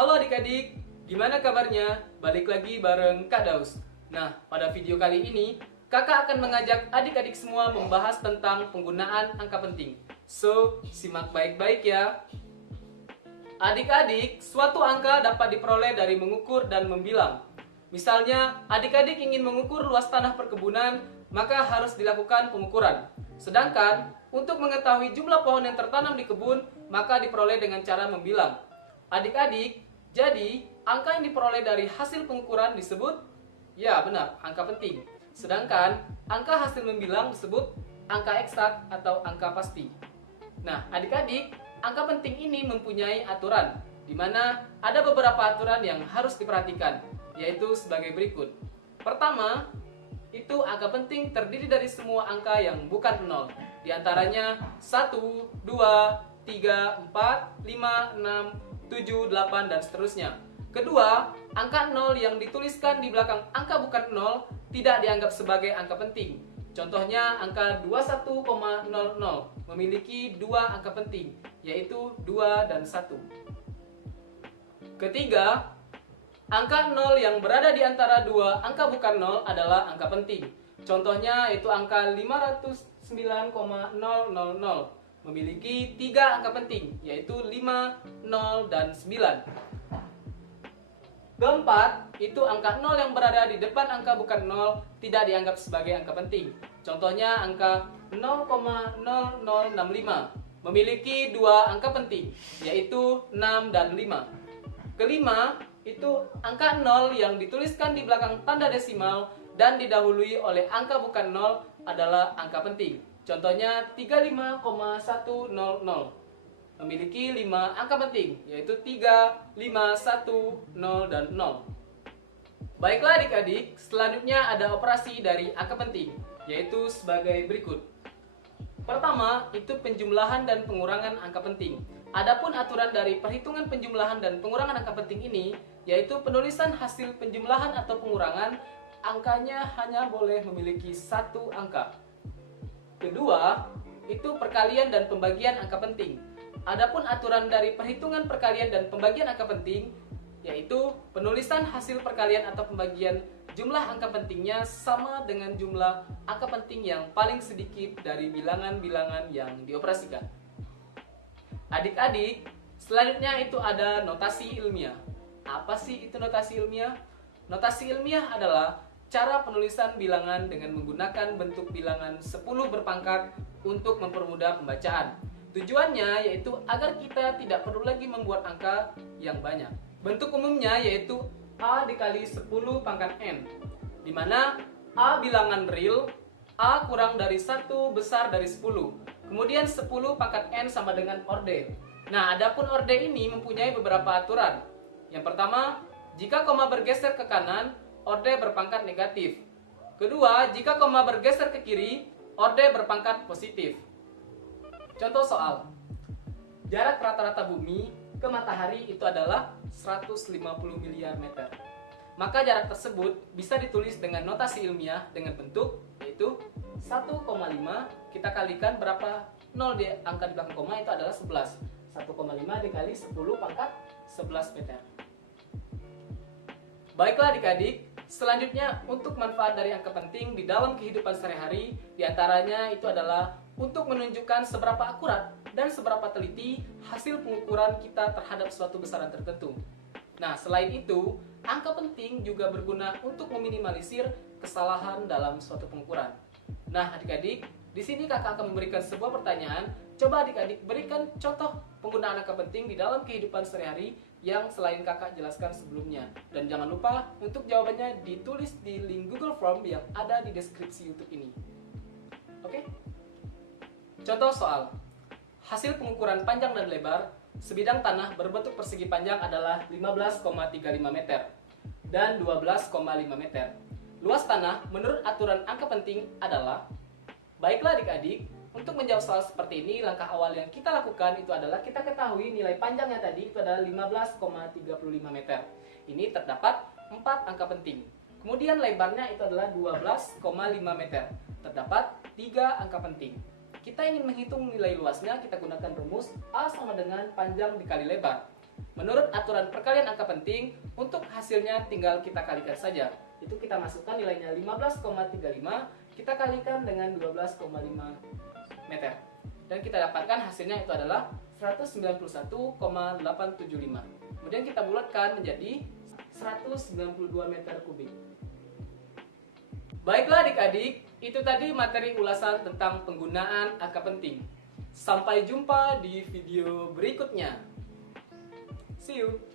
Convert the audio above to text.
Halo adik-adik, gimana kabarnya? Balik lagi bareng Kak Daus. Nah, pada video kali ini, kakak akan mengajak adik-adik semua membahas tentang penggunaan angka penting. So, simak baik-baik ya. Adik-adik, suatu angka dapat diperoleh dari mengukur dan membilang. Misalnya, adik-adik ingin mengukur luas tanah perkebunan, maka harus dilakukan pengukuran. Sedangkan, untuk mengetahui jumlah pohon yang tertanam di kebun, maka diperoleh dengan cara membilang. Adik-adik, jadi angka yang diperoleh dari hasil pengukuran disebut, ya benar, angka penting. Sedangkan angka hasil membilang disebut angka eksak atau angka pasti. Nah, adik-adik, angka penting ini mempunyai aturan, di mana ada beberapa aturan yang harus diperhatikan, yaitu sebagai berikut. Pertama, itu angka penting terdiri dari semua angka yang bukan nol. Di antaranya 1, 2, 3, 4, 5, 6, 7, 8, dan seterusnya. Kedua, angka 0 yang dituliskan di belakang angka bukan 0 tidak dianggap sebagai angka penting. Contohnya angka 21,00 memiliki dua angka penting, yaitu 2 dan 1. Ketiga, angka 0 yang berada di antara dua angka bukan 0 adalah angka penting. Contohnya yaitu angka 509,000 memiliki tiga angka penting, yaitu 5, 0, dan 9. Keempat, itu angka 0 yang berada di depan angka bukan 0 tidak dianggap sebagai angka penting. Contohnya angka 0,0065 memiliki dua angka penting, yaitu 6 dan 5. Kelima, itu angka 0 yang dituliskan di belakang tanda desimal dan didahului oleh angka bukan 0 adalah angka penting. Contohnya 35,100 memiliki 5 angka penting, yaitu 3, 5, 1, 0, dan 0. Baiklah adik-adik, selanjutnya ada operasi dari angka penting, yaitu sebagai berikut. Pertama, itu penjumlahan dan pengurangan angka penting. Adapun aturan dari perhitungan penjumlahan dan pengurangan angka penting ini, yaitu penulisan hasil penjumlahan atau pengurangan, angkanya hanya boleh memiliki satu angka. Kedua, itu perkalian dan pembagian angka penting. Adapun aturan dari perhitungan perkalian dan pembagian angka penting, yaitu penulisan hasil perkalian atau pembagian jumlah angka pentingnya sama dengan jumlah angka penting yang paling sedikit dari bilangan-bilangan yang dioperasikan. Adik-adik, selanjutnya itu ada notasi ilmiah. Apa sih itu notasi ilmiah? Notasi ilmiah adalah cara penulisan bilangan dengan menggunakan bentuk bilangan 10 berpangkat untuk mempermudah pembacaan. Tujuannya yaitu agar kita tidak perlu lagi membuat angka yang banyak. Bentuk umumnya yaitu A dikali 10 pangkat N, di mana A bilangan real, A kurang dari 1 besar dari 10. Kemudian 10 pangkat N sama dengan orde. Nah, adapun orde ini mempunyai beberapa aturan. Yang pertama, jika koma bergeser ke kanan, orde berpangkat negatif. Kedua, jika koma bergeser ke kiri, orde berpangkat positif. Contoh soal. Jarak rata-rata bumi ke matahari itu adalah 150 miliar meter. Maka jarak tersebut bisa ditulis dengan notasi ilmiah dengan bentuk yaitu 1,5 kita kalikan berapa 0 di angka di belakang koma itu adalah 11. 1,5 dikali 10 pangkat 11 meter. Baiklah adik-adik, selanjutnya untuk manfaat dari angka penting di dalam kehidupan sehari-hari, diantaranya itu adalah untuk menunjukkan seberapa akurat dan seberapa teliti hasil pengukuran kita terhadap suatu besaran tertentu. Nah, selain itu, angka penting juga berguna untuk meminimalisir kesalahan dalam suatu pengukuran. Nah, adik-adik, di sini kakak akan memberikan sebuah pertanyaan. Coba adik-adik berikan contoh penggunaan angka penting di dalam kehidupan sehari-hari yang selain kakak jelaskan sebelumnya. Dan jangan lupa untuk jawabannya ditulis di link Google Form yang ada di deskripsi YouTube ini. Oke? Contoh soal. Hasil pengukuran panjang dan lebar sebidang tanah berbentuk persegi panjang adalah 15,35 meter dan 12,5 meter. Luas tanah menurut aturan angka penting adalah. Baiklah adik-adik, untuk menjawab soal seperti ini, langkah awal yang kita lakukan itu adalah kita ketahui nilai panjangnya tadi itu adalah 15,35 meter. Ini terdapat 4 angka penting. Kemudian lebarnya itu adalah 12,5 meter. Terdapat 3 angka penting. Kita ingin menghitung nilai luasnya, kita gunakan rumus A sama dengan panjang dikali lebar. Menurut aturan perkalian angka penting, untuk hasilnya tinggal kita kalikan saja. Itu kita masukkan nilainya 15,35, kita kalikan dengan 12,5 meter. Dan kita dapatkan hasilnya itu adalah 191,875. Kemudian kita bulatkan menjadi 192 meter kubik. Baiklah adik-adik, itu tadi materi ulasan tentang penggunaan angka penting. Sampai jumpa di video berikutnya. See you!